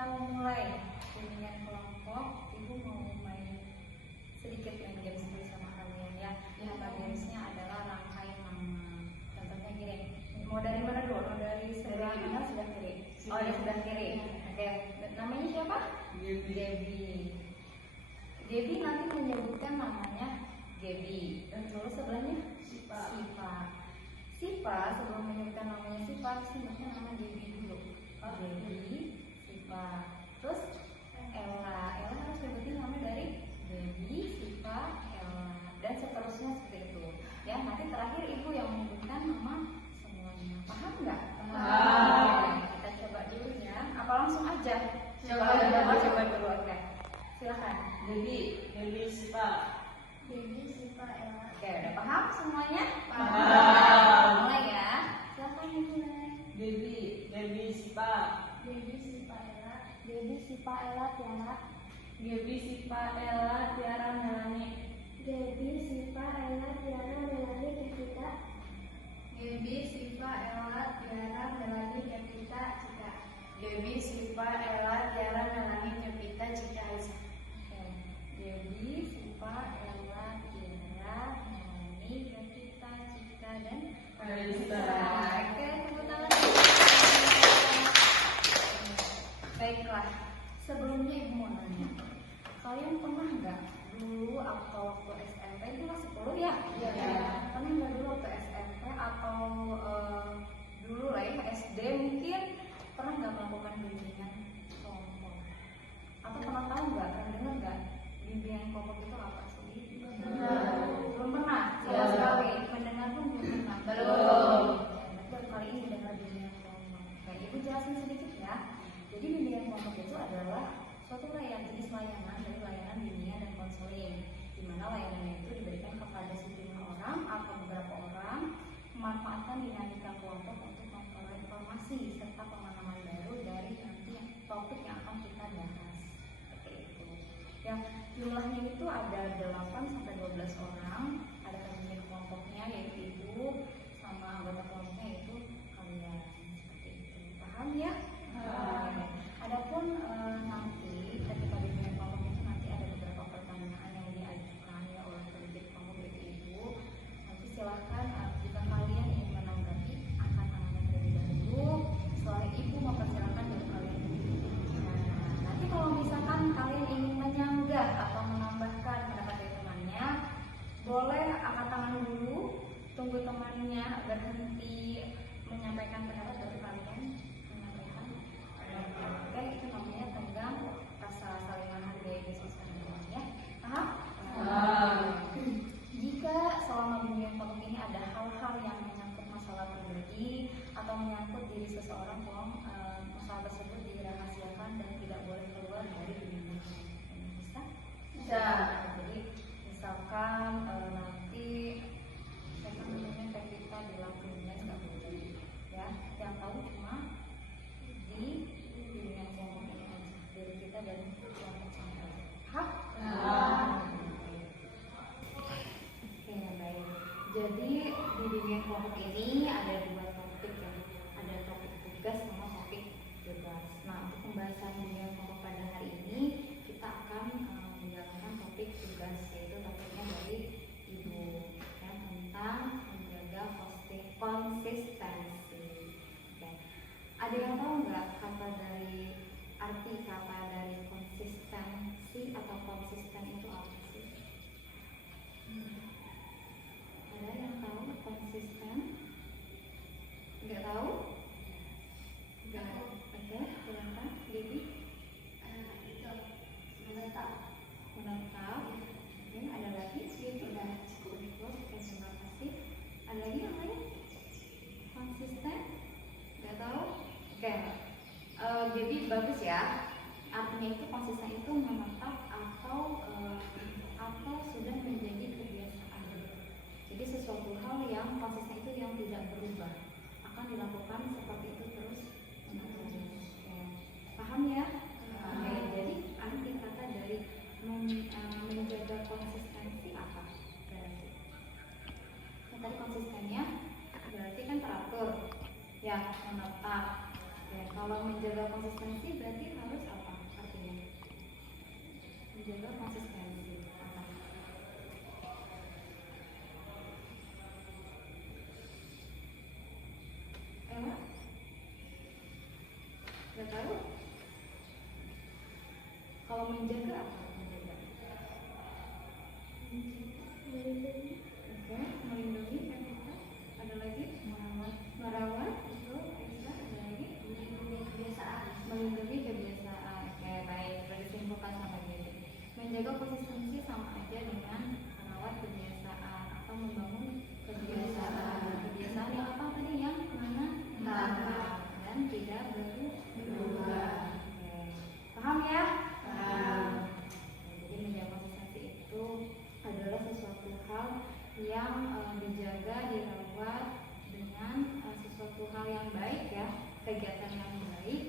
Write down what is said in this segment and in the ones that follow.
kita mulai bimbingan kelompok, Ibu mau sedikit main games bersama kalian ya. Gamesnya adalah rangkai nama. Contohnya gini, mau dari mana dulu? Mau dari sebelah kanan, sebelah kiri? Oh, dari sebelah kiri. Oke, namanya siapa? Debbie nanti menyebutkan namanya Gaby. Dan terus sebelahnya Sipa sebelum menyebutkan namanya Sipa, sebutnya nama Debbie dulu. Debbie, Sipa. Terus Ella harus nyebutin nama dari Debbie, Sipa, Ella, dan seterusnya seperti itu. Ya, nanti terakhir Ibu yang menyebutkan nama semuanya. Paham nggak? Kita coba dulu ya. Apa langsung aja? Coba dulu. Oke. Silakan. Debbie, Sipa, Ella. Oke, udah paham semuanya? Paham. Mulai ya. Silakan mulai. Debbie, Sipa, Ella. Gaby, Sipa, Ella, Tiara, Melanie. Gaby, Sipa, Ella, Tiara, Melanie, Kevita, Cika. Gaby, Sipa, Ella, Tiara, Melanie, Kevita, Cika, Aisyah. Gaby, Sipa, Ella, Tiara, Melanie, Kevita, Cika, dan Aisyah. Oke, tepuk tangan. Baiklah, sebelumnya Ibu mau nanya, kalian pernah nggak dulu atau waktu SMP itu masih 10 ya? Iya. Pernah nggak dulu waktu SMP atau dulu lah ya SD mungkin pernah nggak melakukan bimbingan kelompok? Atau pernah tahu nggak? Pernah dengar nggak bimbingan kelompok itu apa sih? Belum pernah sama sekali. Mendengar pun belum pernah. Belum. Baru kali ini dengar bimbingan kelompok. Oke, Ibu jelasin sedikit ya. Jadi bimbingan kelompok itu adalah suatu jenis layanan dari layanan bimbingan dan konseling, di mana layanan itu diberikan kepada sejumlah orang atau beberapa orang, memanfaatkan dinamika kelompok untuk memperoleh informasi serta pemahaman baru dari nanti topik yang akan kita bahas. Seperti itu. Yang jumlahnya itu ada 8 sampai 12 orang, ada pemimpin kelompoknya yaitu Ibu, sama anggota kelompoknya yaitu kalian. Seperti itu. Paham ya? Adapun nanti ketika bimbingan kelompok itu nanti ada beberapa pertanyaan yang diajukan ya oleh pemimpin kelompok yaitu Ibu. Nanti silahkan jika kalian ingin menanggapi akan tangannya terlebih dahulu. Setelah Ibu mempersilahkan dari kalian. Nanti kalau misalkan kalian ingin menyanggah atau menambahkan pendapat dari temannya, boleh angkat tangan dulu. Tunggu temannya berhenti menyampaikan pendapat dari kalian. Oke, itu namanya tenggang rasa saling menghargai bisnis kalian ya. Paham? Jika selama bimbingan kelompok ini ada hal-hal yang menyangkut masalah pribadi atau menyangkut diri seseorang, tolong masalah tersebut dirahasiakan dan tidak boleh keluar dari bimbingan. Bisa? Jadi misalkan nanti saya namanya kita bilang bimbingan nggak boleh ya. Yang tahu cuma di bimbingan kelompok ini aja, dari kita dan kelompok sampai. Oke, baik. Jadi di bimbingan kelompok ini ada 2 topik ya, ada topik tugas sama topik bebas. Nah, untuk pembahasan bimbingan kelompok pada hari ini kita akan menjalankan topik tugas, yaitu topiknya dari Ibu ya, tentang menjaga konsistensi. Oke. Ada yang tahu nggak arti kata dari konsistensi atau konsisten itu apa sih? Ada yang tahu konsisten? Nggak tahu? Nggak. Oke, silakan, Debbie. menjaga apa? Menjaga. Oke, melindungi kan kita. Ada lagi? Merawat. Betul. Bisa. Ada lagi? Melindungi kebiasaan. Melindungi kebiasaan. Oke, baik. Boleh disimpulkan sama gini. Menjaga konsistensi sama aja dengan merawat kebiasaan atau membangun kebiasaan. Kebiasaan yang apa tadi? Yang mana? Tetap dan tidak berubah. Oke. Paham ya? Paham. Jadi menjaga konsistensi itu adalah sesuatu hal yang dijaga, dirawat dengan sesuatu hal yang baik ya, kegiatan yang baik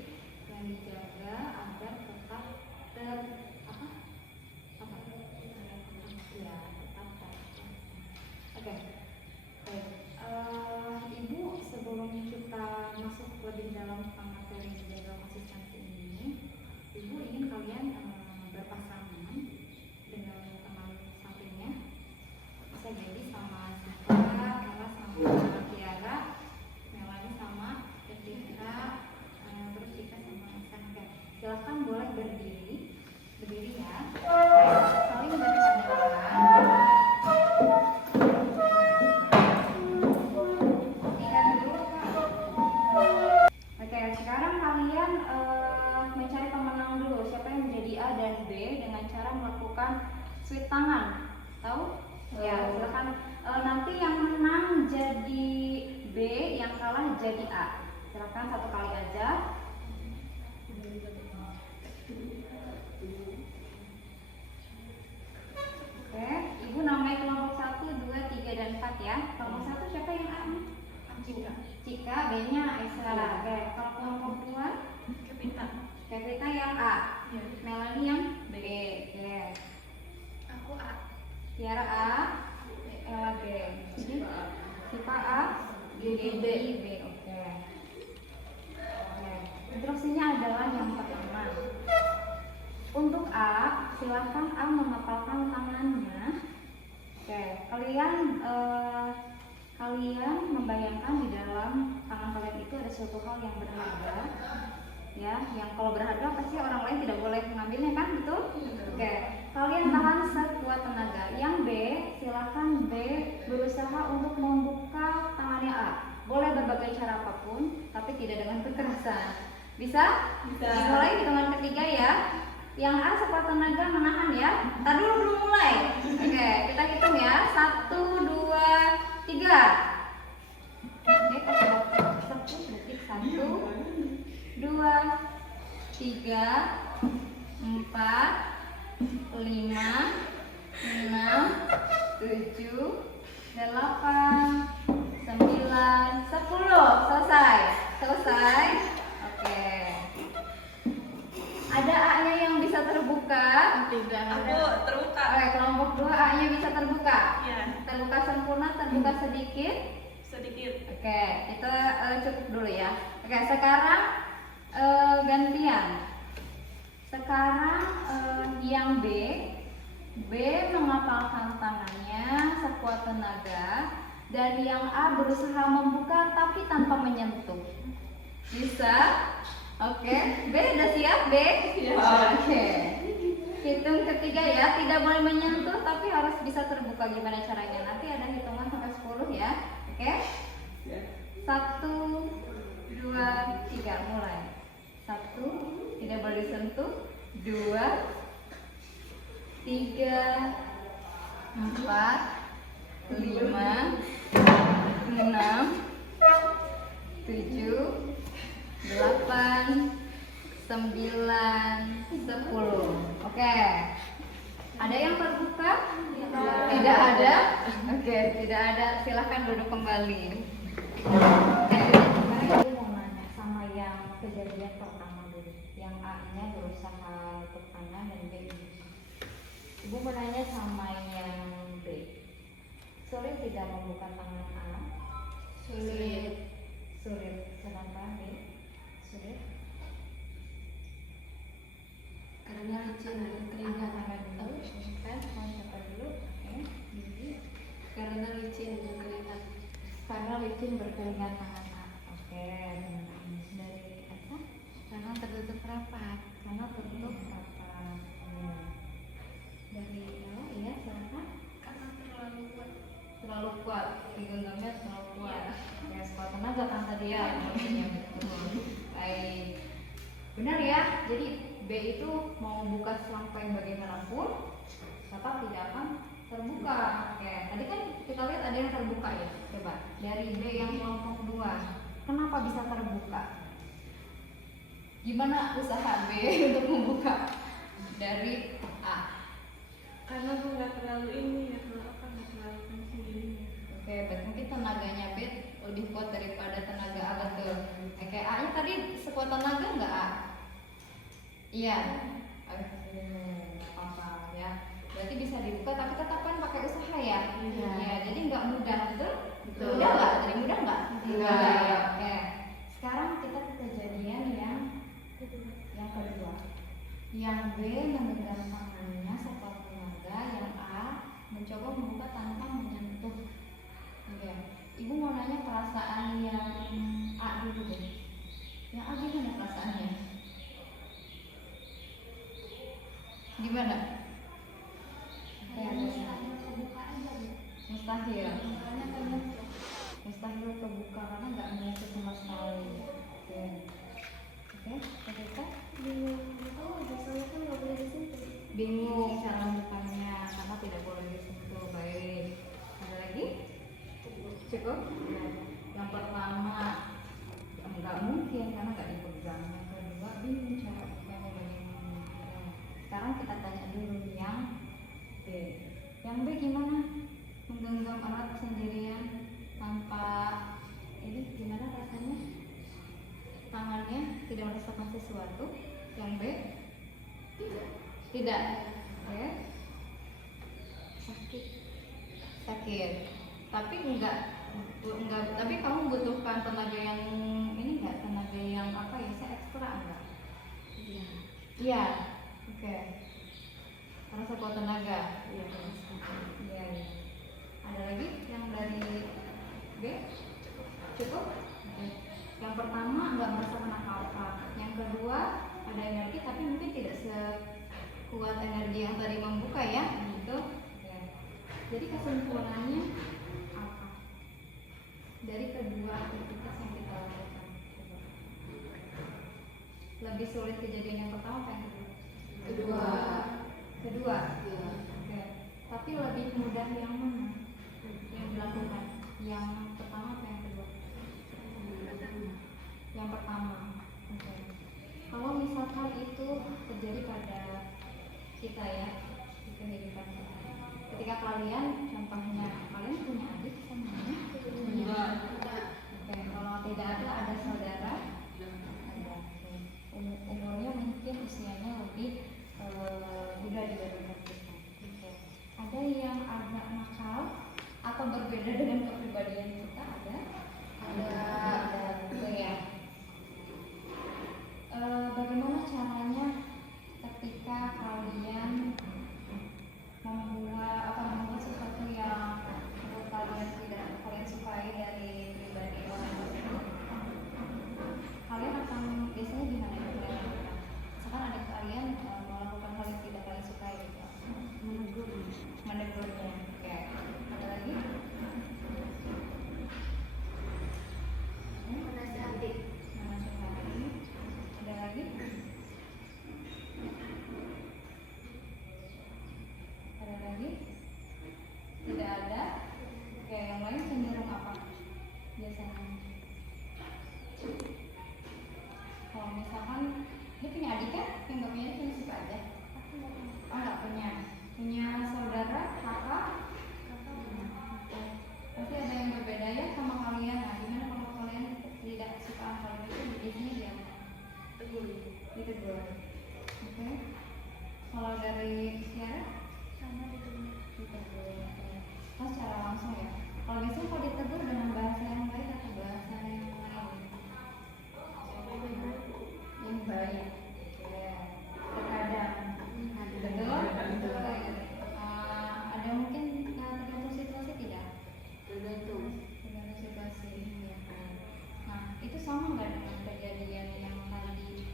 yang dijaga agar tetap ya, tetap Oke. Baik. Ibu, sebelum kita masuk lebih dalam materi menjaga konsistensi ini, Ibu ingin kalian berpasangan dengan teman sampingnya. Bisa jadi sama Siva, Ella sama Tiara, Melani sama Ketika, terus Cika sama Ihsan. Oke. Silahkan boleh berdiri ya. Saling berhadapan. Oke, sekarang kalian mencari pemenang dulu. Siapa yang menjadi A dan B dengan cara melakukan sweep tangan. Tahu? Ya, silakan. Nanti yang menang jadi B, yang kalah jadi A. Silakan satu kali aja. Oke, Ibu namai kelompok 1, 2, 3, dan 4 ya. Kelompok 1 siapa yang A? Cika, B-nya Aisyah. Oke, kalau kelompok 2 Kevita yang A. Ya. Melani yang B. Oke. Aku A. Tiara A. Ella B. Jadi Siva A. Gigi B. Oke. Instruksinya adalah yang pertama. Untuk A, silakan A mengepalkan tangannya. Oke, kalian membayangkan di dalam tangan kalian itu ada suatu hal yang berharga, ya. Yang kalau berharga pasti orang lain tidak boleh mengambilnya kan, betul? Oke, kalian tahan sekuat tenaga. Yang B, silakan B berusaha untuk membuka tangannya A. Boleh berbagai cara apapun, tapi tidak dengan kekerasan. Bisa? Bisa. Dimulai hitungan ketiga ya. Yang A sekuat tenaga menahan ya. Ntar dulu belum mulai. Oke, kita hitung ya. 1, 2, 3. Oke, kasih waktu 10 detik. 1, 2, 3, 4, 5, 6, 7, 8, 9, 10. Selesai. Oke. Ada A-nya yang bisa terbuka? Tidak. Aku terbuka. Oke, kelompok 2 A-nya bisa terbuka? Iya. Terbuka sempurna, terbuka sedikit? Sedikit. Oke, kita cukup dulu ya. Oke, sekarang gantian. Sekarang yang B mengepalkan tangannya sekuat tenaga, dan yang A berusaha membuka tapi tanpa menyentuh. Bisa? Oke, B udah siap B? Siap. Oke. Hitung ketiga ya, tidak boleh menyentuh tapi harus bisa terbuka. Gimana caranya? Nanti ada hitungan sampai 10 ya. Oke? 1, 2, 3, mulai. 1, tidak boleh disentuh. 2, 3, 4, 5, 6, 7, 8, 9, 10. Oke. Ada yang terbuka? Tidak ada? Oke, tidak ada. Silahkan duduk kembali. Sekarang Ibu mau nanya sama yang kejadian pertama dulu. Yang A-nya berusaha untuk tangan dan B. Ibu mau nanya sama yang B. Sulit tidak membuka tangan A? Sulit. Sedangkan B? Sulit. Karena licin dan keringat. Kan mau coba dulu. Oke. Karena licin dan keringat. Karena licin berkeringat tangan A. Oke. Dari Asa? Karena tertutup rapat. Karena tertutup rapat. Dari Ella, iya silakan. Karena terlalu kuat. Terlalu kuat, digenggamnya terlalu kuat. Ya, sekuat tenaga kan tadi ya, emosinya betul. Baik, benar ya. Jadi B itu mau buka sampai bagaimanapun, tetap tidak akan terbuka. Oke, tadi kan kita lihat ada yang terbuka ya. Coba dari B yang kelompok kedua, kenapa bisa terbuka? Gimana usaha B untuk membuka dari A? Karena gue nggak terlalu ini ya, kalau apa nggak terlalu kencing ini. Oke, berarti mungkin tenaganya B lebih kuat daripada tenaga A, betul. Oke, A nya tadi sekuat tenaga nggak A? Iya. Oke, nggak apa-apa ya. Berarti bisa dibuka, tapi tetap kan pakai usaha ya. Iya. Jadi nggak mudah, betul? Betul. Mudah nggak? Jadi mudah nggak? Enggak. Oke. Sekarang kita ke kejadian yang kedua. Yang B menggenggam tangannya sekuat tenaga, yang A mencoba membuka tanpa menyentuh. Oke. Ibu mau nanya perasaan yang A dulu deh. Yang A gimana perasaannya? Gimana? Mustahil. Mustahil kebuka karena nggak menyentuh sama sekali. Oke. Oke, kita bingung cara bukanya karena tidak boleh disentuh. Baik. Ada lagi? Cukup? Yang pertama nggak mungkin karena nggak dipegang. Yang kedua bingung cara bukanya bagaimana. Sekarang kita tanya dulu yang B. Yang B gimana? Menggenggam erat sendirian tanpa ini gimana rasanya? Tangannya tidak merasakan sesuatu. Yang B tidak. Oke. Sakit. Tapi enggak, tapi kamu butuhkan tenaga yang ini enggak, tenaga yang apa ya, saya ekstra enggak? Iya. Oke. Karena sekuat tenaga. Iya. Iya. Ada lagi yang dari B? Cukup? Oke. Yang pertama nggak merasakan apa-apa. Yang kedua ada energi tapi mungkin tidak sekuat energi yang tadi membuka ya. Gitu. Ya. Jadi kesimpulannya apa? Dari kedua aktivitas yang kita lakukan. Lebih sulit kejadian yang pertama apa yang kedua? Kedua. Iya. Oke. Tapi lebih mudah yang mana? Yang dilakukan. Yang pertama apa yang kedua? Yang pertama. Oke. Kalau misalkan itu terjadi pada kita ya, di kehidupan kita. Ketika kalian, contohnya kalian punya adik sama punya? Oke. Kalau tidak ada saudara, ada. Umurnya mungkin usianya lebih muda dibandingkan kita. Oke. Ada yang agak nakal atau berbeda dengan kepribadian kita, ada gitu ya. Bagaimana caranya ketika kalian membuat sesuatu yang menurut kalian tidak kalian sukai dari pribadi orang tersebut, kalian akan biasanya gimana ya kalian lakukan? Misalkan ada kalian melakukan hal yang tidak kalian sukai gitu, menegurnya. Oke. Ada lagi? Menasihati. Ada lagi? Ada lagi? Tidak ada? Oke, yang lain cenderung apa? Biasanya kalau misalkan dia punya adik kan? Yang gak punya punya suka aja? Oh, gak punya. Punya saudara, kakak? Pasti ada yang berbeda ya sama kalian. Nah, gimana kalau kalian tidak suka hal itu, biasanya dia ditegur. Oke. Kalau dari Tiara? Sama ditegur. Oh, secara langsung ya. Kalau biasanya kalau ditegur dengan bahasa yang baik atau bahasa yang lain? Yang baik. Oke. Terkadang. Betul? Betul. Ada mungkin tergantung situasi tidak? Tergantung. Tergantung situasi. Ya. Nah, itu sama nggak dengan kejadian yang tadi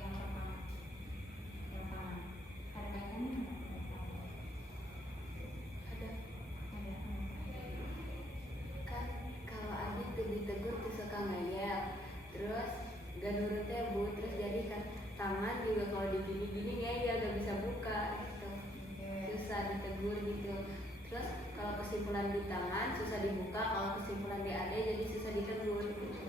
yang pertama? tangan juga kalau digini-gini dia gak bisa buka gitu. Susah ditegur gitu. Terus kalau kesimpulan di tangan susah dibuka, kalau kesimpulan di AD jadi susah ditegur gitu.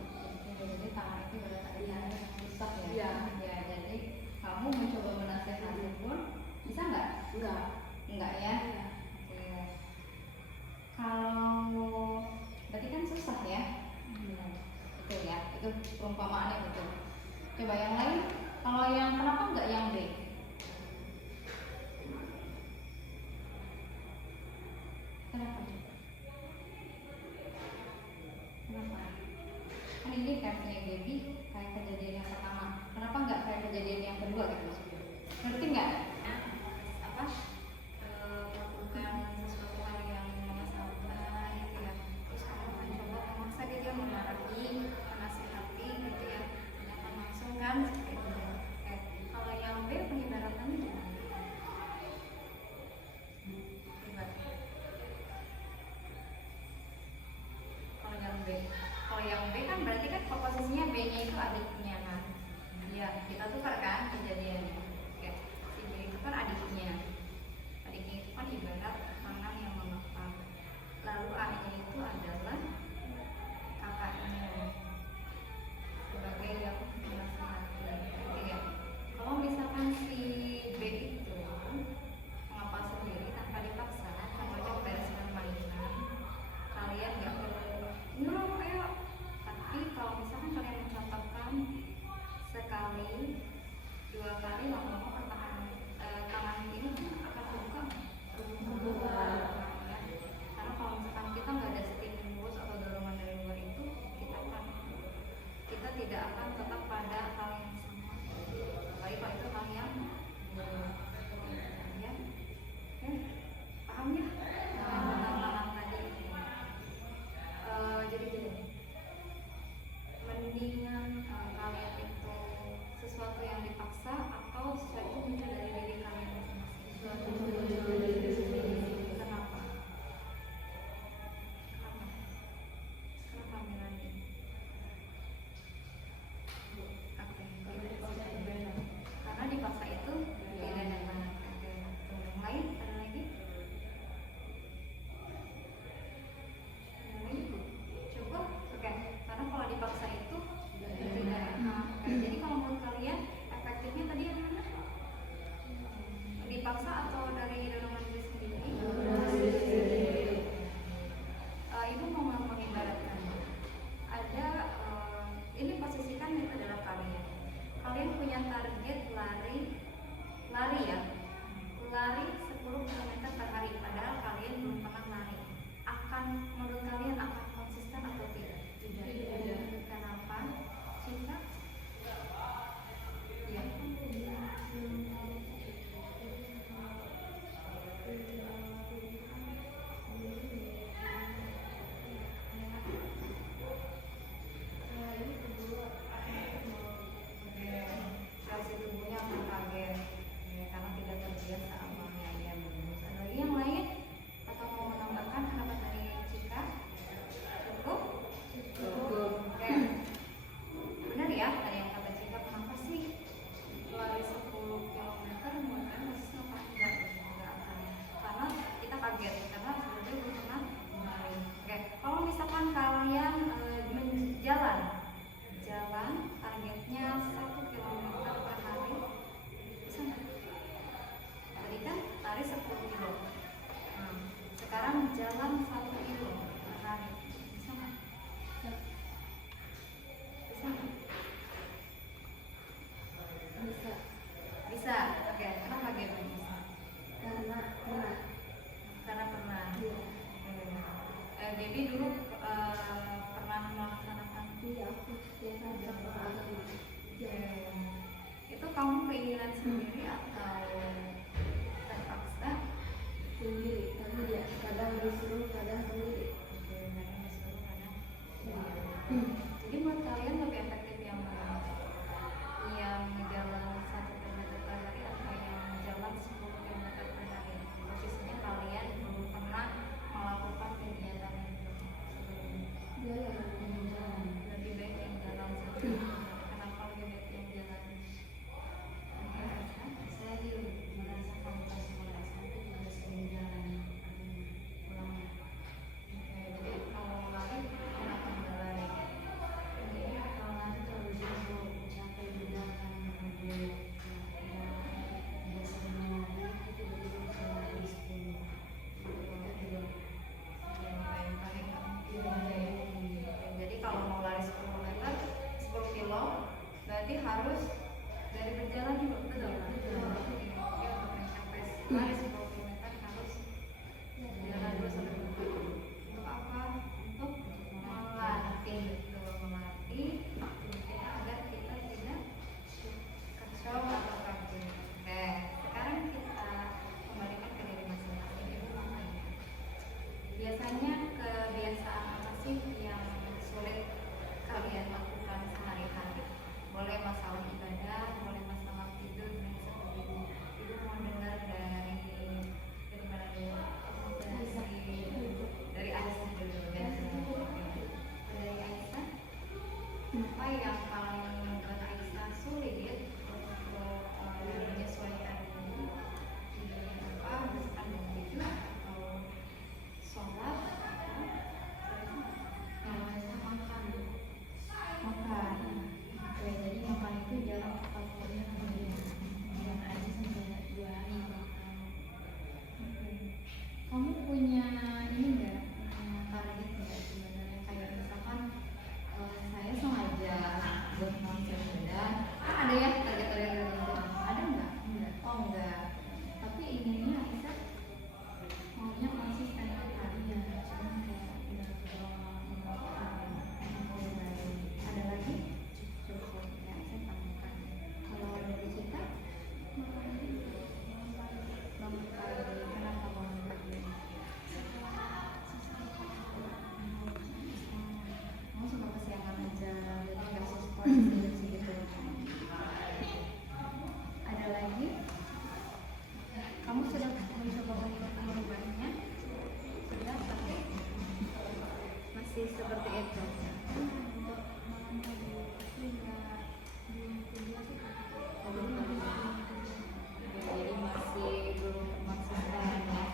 Jadi tangan itu berarti ada yang rusak ya? Iya. Ya, jadi kamu mencoba menasehati pun bisa nggak? Enggak ya? Oke. Kalau berarti kan susah ya? Betul ya? Itu perumpamaannya betul. Coba yang lain, kalau yang kenapa nggak yang B? Kenapa? Kenapa? Kan ini versinya Gaby kayak kejadian yang pertama. Kenapa nggak kayak kejadian yang kedua gitu maksudnya? Ngerti nggak? Apa? Melakukan sesuatu hal yang menyesalkan gitu ya. Terus kamu mencoba memaksa dia memarahi, menasihati gitu ya. Jangan langsung kan seperti itu. Oke. Kalau yang B pengibaratannya gimana? Coba. Kalau yang B kan berarti kan posisinya B-nya itu adiknya kan. Iya, kita tukar kan kejadiannya. Oke, si B itu kan adiknya. Adiknya itu kan ibarat tangan yang mengepal. Lalu A-nya itu adalah kakaknya sebagai yang menasihati. Oke ya. Kalau misalkan si B itu mengepal sendiri tanpa dipaksa, contohnya bereskan mainan, kalian nggak perlu nyuruh ayo, tapi kalau misalkan kalian mencontohkan sekali, 2 kali lama-lama pertahanan tangan ini akan terbuka ya. Karena kalau misalkan kita nggak ada stimulus atau dorongan dari luar itu, kita tidak akan tetap pada hal yang sama. Apalagi kalau itu hal yang ya, paham ya? Tentang tadi. Jadi gini, mendingan kalian itu sesuatu yang dipaksa atau sesuatu muncul dari diri kalian masing-masing. Sesuatu muncul dari diri sendiri. Kenapa? Kenapa Melani? Karena dipaksa itu tidak datang. Yang lain ada lagi? Coba, oke. Karena kalau dipaksa itu tidak enak. Jadi kalau menurut kalian efektifnya tadi yang mana? Dipaksa atau dari dorongan diri sendiri? Ibu mau mengibaratkan ada ini posisikan itu adalah kalian. Kalian punya target lari ya, lari 10 km per hari. Padahal kalian belum pernah lari. Menurut kalian akan konsisten atau tidak? Tidak. Kenapa? Cinta? Ya. Reaksi tubuhnya akan kaget ya, karena tidak terbiasa awalnya ya. Ada lagi yang lain atau mau menambahkan pendapat dari Cika? Cukup? Oke. Benar ya tadi yang kata Cika, kenapa sih lari 10 km mungkin masih nggak akan, karena kita kaget karena sebelumnya belum pernah lari. Oke, kalau misalkan kalian jalan targetnya 1 km per hari, bisa nggak? Tadi kan lari 10 kilo. Nah, sekarang jalan 1 kilo per hari, bisa nggak? Bisa nggak? Bisa. Oke, kenapa gitu bisa? Karena pernah. Debbie dulu pernah melaksanakan. Iya, aku setiap hari pernah. Itu kamu keinginan sendiri atau terpaksa? Sendiri, tapi ya kadang disuruh, kadang sendiri. Kadang disuruh, kadang sendiri. Jadi menurut kalian lebih efektif yang mana? Yang jalan 1 km per hari atau yang jalan 10 km per hari? Posisinya kalian belum pernah melakukan kegiatan itu sebelumnya. Lebih baik yang jalan saja. Kenapa lebih baik yang jalan? seperti itu. Untuk malam tadi tapi nggak belum kedua sih Kak. Jadi masih belum konsisten ya.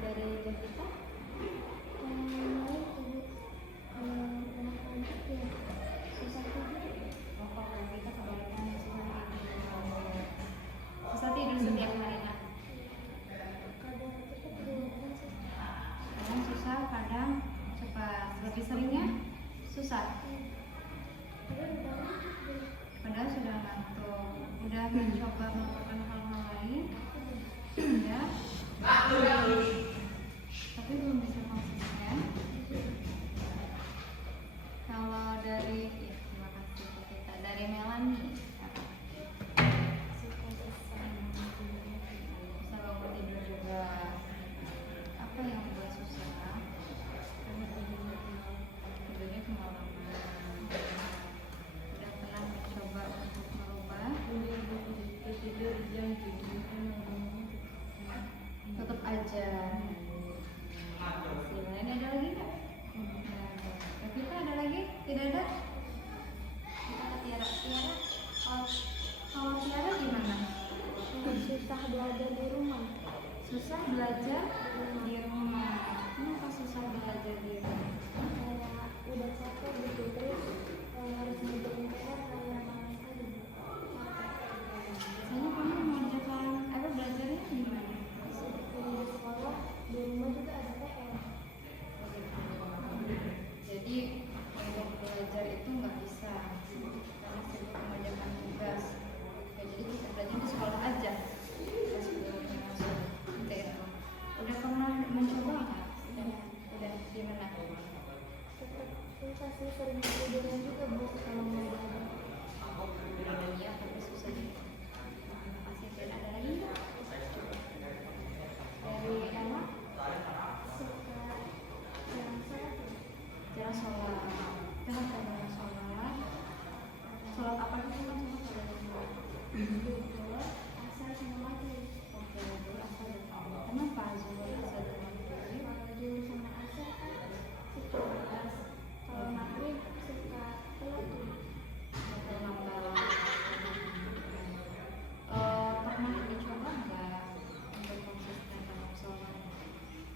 Dari kita kalau kita kebalikan susah tidur setiap harinya. Kadang susah, kadang cepat. Lebih seringnya susah. Padahal sudah ngantuk, udah mencoba melakukan hal-hal lain, ya, tapi belum bisa konsisten. Kalau dari, ya, terima kasih Bu Tita. Dari Melani, bisa bangun tidur juga. Apa yang membuat susah? Tidurnya kemalaman. Udah pernah mencoba untuk merubah? Tidur jam 7 Tetap aja. Si lain ada lagi nggak? Tapi kita ada lagi? Tidak ada? Kita ke Tiara. Tiara, kalau Tiara gimana? Susah belajar di rumah. Susah belajar di rumah. Kenapa susah belajar di rumah? Kayak udah capek gitu, terus harus ngerjain PR kayak malas aja. Biasanya kamu mengerjakan belajarnya gimana? Di sekolah, di rumah juga ada PR. Jadi untuk belajar itu nggak bisa karena sibuk mengerjakan tugas. Ya, jadi kita belajar di sekolah aja. Sebelum masuk itu. Udah pernah mencoba nggak? Udah gimana? Tetap susah sih, sering tiduran juga Bu kalau mau belajar. Udah iya, tapi susah juga. Masih ada lagi nggak? Dari Emma? Suka yang salah tuh. Jarang sholat. Kenapa jarang sholat? Sholat apa dulu kan sholat? Zuhur, asar sama maghrib. Oke, dulu asal dan Allah. Kenapa zuhur asal dan maghrib? Kalau zuhur sama asar kan suka pas. Kalau maghrib suka telat tuh. Pernah dicoba nggak untuk konsisten dalam sholat?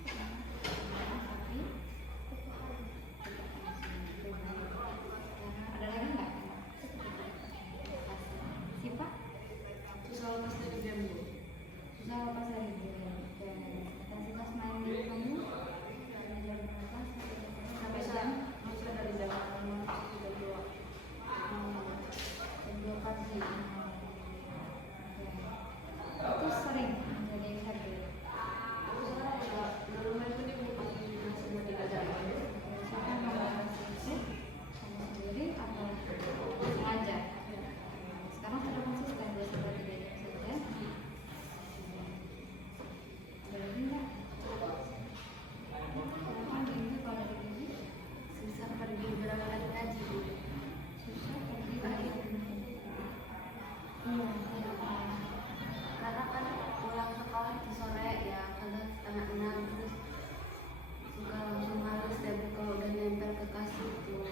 Tapi ada lagi nggak? Siapa? susah lepas dari jam Bu. Susah lepas dari diri. Intensitas main di kamu dari jam berapa sampai jam? Maksudnya dari jam 6 Jam 2 pagi. Itu sering menjadi habit. Dulu main ini semua tidak jalan. Siapa yang konsisten? Kamu sendiri atau sengaja? Sekarang sudah konsisten 2-3 jam saja. Ada lagi nggak? Kenapa gini kalau begini? Susah pergi berangkat ngaji Bu. Susah pergi balik. Iya. Karena kan pulang sekolah di sore ya kadang setengah 6 terus suka langsung males deh Bu kalau udah nempel ke kasur tuh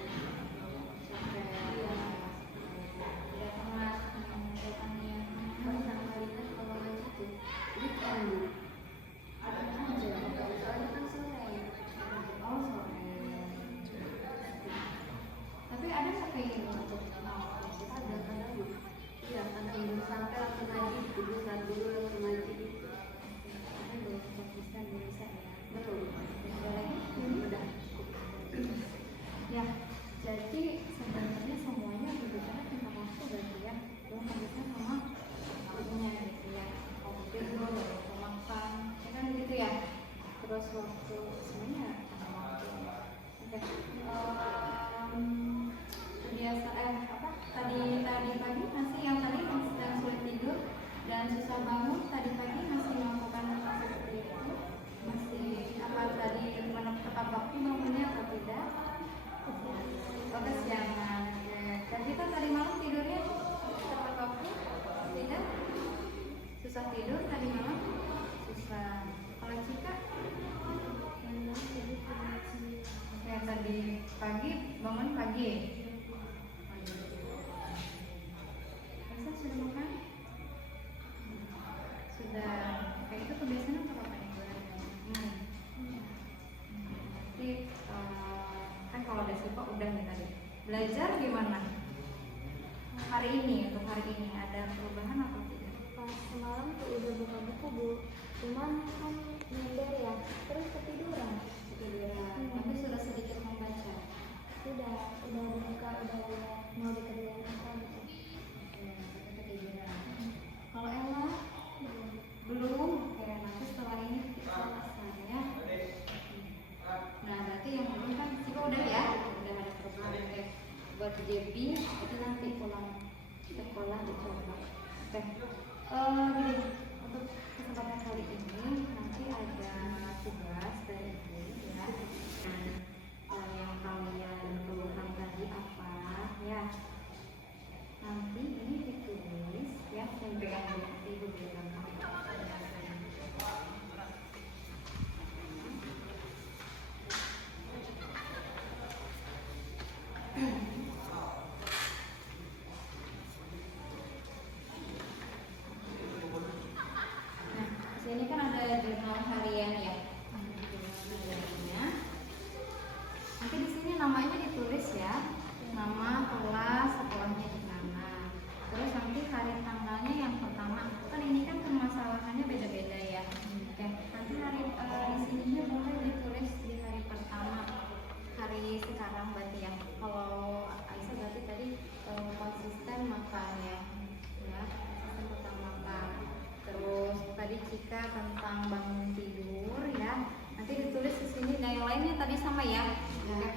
capek ya. Tidak pernah mengerjakan yang Pernah kali kan kalau ngaji tuh weekend Bu aja soalnya kan sore. oh sore. Tapi ada nggak keinginan untuk konsisten? Ada kadang Bu, iya kadang belum sampai langsung ngaji dulu saat dulu langsung ngaji Tapi belum konsisten belum bisa ya. belum Ada lagi? udah Ya, jadi sebenarnya semuanya berbicara tentang waktu berarti ya. Belum konsisten sama waktunya gitu ya. Waktu tidur, waktu makan, ya kan gitu ya. Terus waktu semuanya sama waktu. Oke. Biasa apa? Tadi pagi masih yang tadi yang sulit tidur dan susah bangun. Tadi pagi masih melakukan hal seperti itu. Masih apa tadi tepat waktu bangunnya atau tidak? Oh, kesiangan. Dan kita tadi malam tidurnya tepat waktu? Tidak? Susah tidur tadi malam? Susah. Kalau Cika? Memang jadi punya nanti bangun pagi. Aisyah sudah makan? Sudah. Kayak itu kebiasaan untuk apa nih? Nanti kan kalau ada sifat udah nih tadi. Belajar gimana? Hari ini, untuk hari ini ada perubahan atau tidak? Pas semalam tuh udah buka buku Bu, cuman kan nyender ya, terus ketiduran. Tapi sudah sedikit membaca. Udah buka, udah lihat mau dikerjain apa gitu. Tapi ketiduran. Kalau Ella belum. Oke, nanti setelah ini kita selesai ya. Nah, berarti yang belum kan Siva udah ya, udah ada perubahan. Oke, buat JB itu nanti pulang sekolah dicoba. Oke, gini, untuk kesempatan kali ini nanti ada tugas dari ibu ya. Nah, yang kalian keluarkan tadi apa ya? Nanti ini ditulis ya, yang pegang nanti ibu bilang. Ini kan ada jurnal harian ya. Jurnal hariannya. Nanti di sini namanya ditulis ya. Nama, kelas, sekolahnya di mana. Terus nanti hari tanggalnya yang pertama. Kan ini kan permasalahannya beda-beda ya. Oke. Nanti hari di sininya boleh ditulis di hari pertama. Hari sekarang berarti ya. Kalau Aisyah berarti tadi konsisten makan ya. Ya, konsisten tentang makan. Terus tadi Cika tentang bangun tidur ya. Nanti ditulis di sini nilainya tadi sama ya.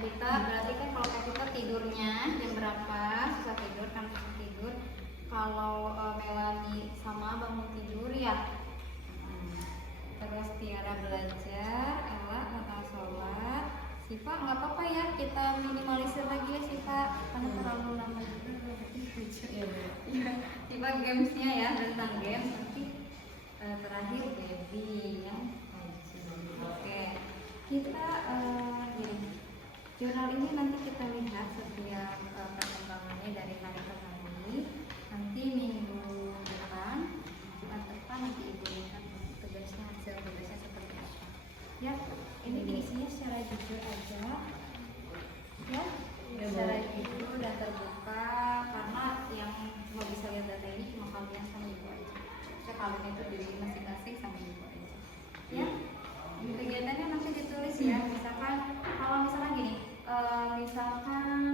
Kita berarti kan kalau kita tidurnya jam berapa? Susah tidur kan tidur. Kalau Melani sama bangun tidur ya. Terus Tiara belajar, Ella bakal sholat. Siva nggak apa-apa ya, kita minimalisir lagi ya Siva, karena terlalu lama juga. Ya, Siva gamesnya ya, tentang games nanti. Terakhir baby yang ngaji. Oke, kita gini, jurnal ini nanti kita lihat setiap perkembangannya dari hari ke hari. Nanti minggu depan, Jumat depan nanti ibu lihat tugasnya, hasil tugasnya seperti apa. Ya, ini diisinya secara jujur aja. Ya, secara jujur dan terbuka, karena yang cuma bisa lihat data ini cuma kalian sama ibu aja. Kalian itu diri masing-masing sama ibu aja ya. Kegiatannya nanti ditulis ya. Misalkan kalau misalkan gini, misalkan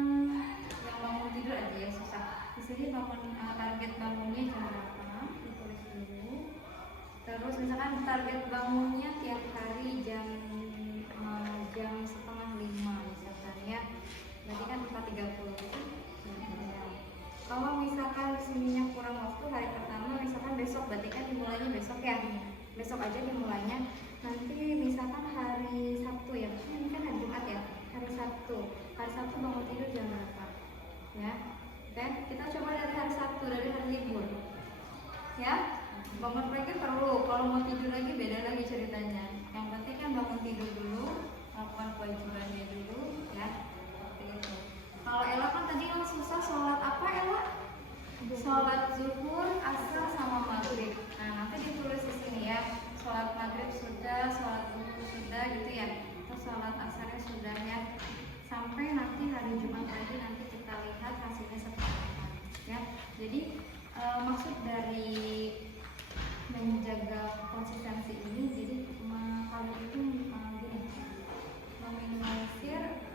yang bangun tidur aja ya susah. Di sini bangun target bangunnya jam berapa ditulis dulu. Terus misalkan target bangunnya tiap hari jam 4:30 misalkan ya. Berarti kan 4:30 gitu. Kalau misalkan sininya kurang waktu hari pertama, misalkan besok, berarti kan dimulainya besok ya. Besok aja dimulainya. Nanti misalkan hari Sabtu ya, ini kan hari Jumat ya. Hari Sabtu bangun tidur jam berapa? Ya, oke. Kita coba dari hari Sabtu, dari hari libur. Ya, bangun pagi perlu. Kalau mau tidur lagi beda lagi ceritanya. Yang penting kan bangun tidur dulu, melakukan kewajibannya dulu, ya. Seperti itu. Kalau Ella kan tadi yang susah sholat apa Ella? Sholat zuhur, asar sama maghrib. Nah nanti ditulis di sini ya. Sholat maghrib sudah, sholat zuhur sudah gitu ya. Terus sholat asarnya sudah ya. Sampai nanti hari Jumat lagi nanti kita lihat hasilnya seperti apa. Ya. Jadi maksud dari menjaga konsistensi ini, jadi kalian itu gini, meminimalisir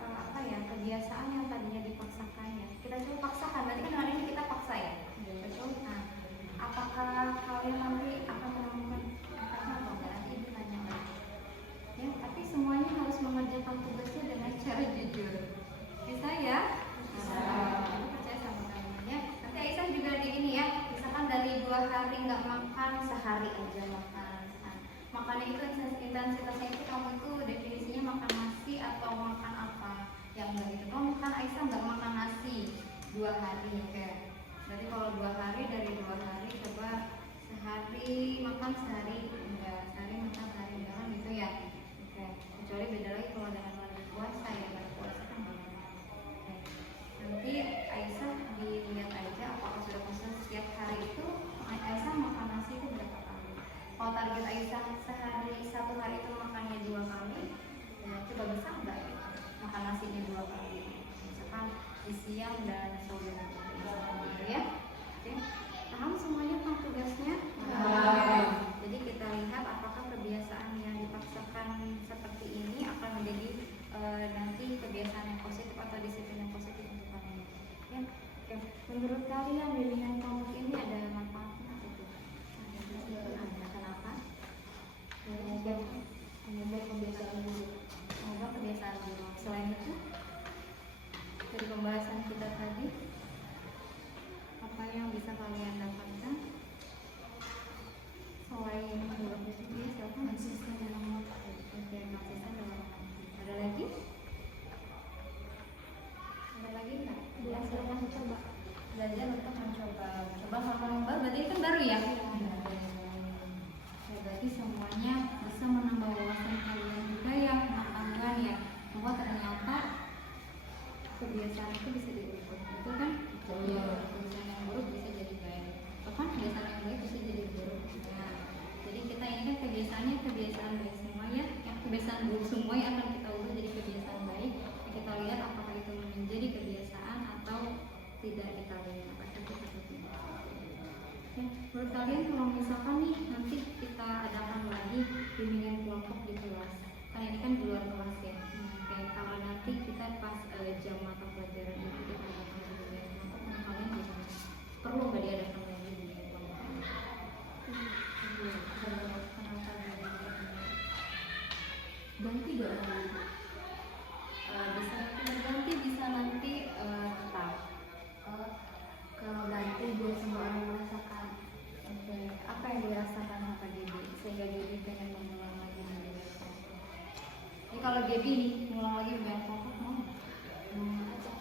kebiasaan yang tadinya dipaksakan ya. Kita coba paksakan, berarti kan hari ini kita paksa ya. Betul. Nah, apakah kalian nanti akan menemukan apa nanti ibu tanya lagi. Ya, tapi semuanya harus mengerjakan tugasnya dengan cara jujur. Bisa ya? Bisa. Aku percaya sama kalian ya. Nanti Aisyah juga di ini ya. Misalkan dari 2 hari nggak makan, sehari aja makan. Makannya itu intensitasnya itu kamu kebiasaan buruk semua yang akan kita ubah jadi kebiasaan baik. Kita lihat apakah itu menjadi kebiasaan atau tidak di kalian, apakah kita tidak. Ya, menurut kalian kalau misalkan nih nanti kita adakan lagi bimbingan kelompok di kelas, kan ini kan di luar kelas ya. Kayak kalau nanti kita pas jam mata pelajaran itu kita adakan bimbingan kelompok, menurut kalian gimana? Perlu nggak diadakan lagi bimbingan kelompok? Kenapa ganti gak nanti? Bisa nanti berganti, bisa nanti tetap. Kalau ganti biar semua orang merasakan. Oke, apa yang dirasakan sama Gaby sehingga Gaby pengen mengulang lagi bimbingan kelompok? Ini kalau Gaby nih mengulang lagi bimbingan kelompok mau? Mau aja.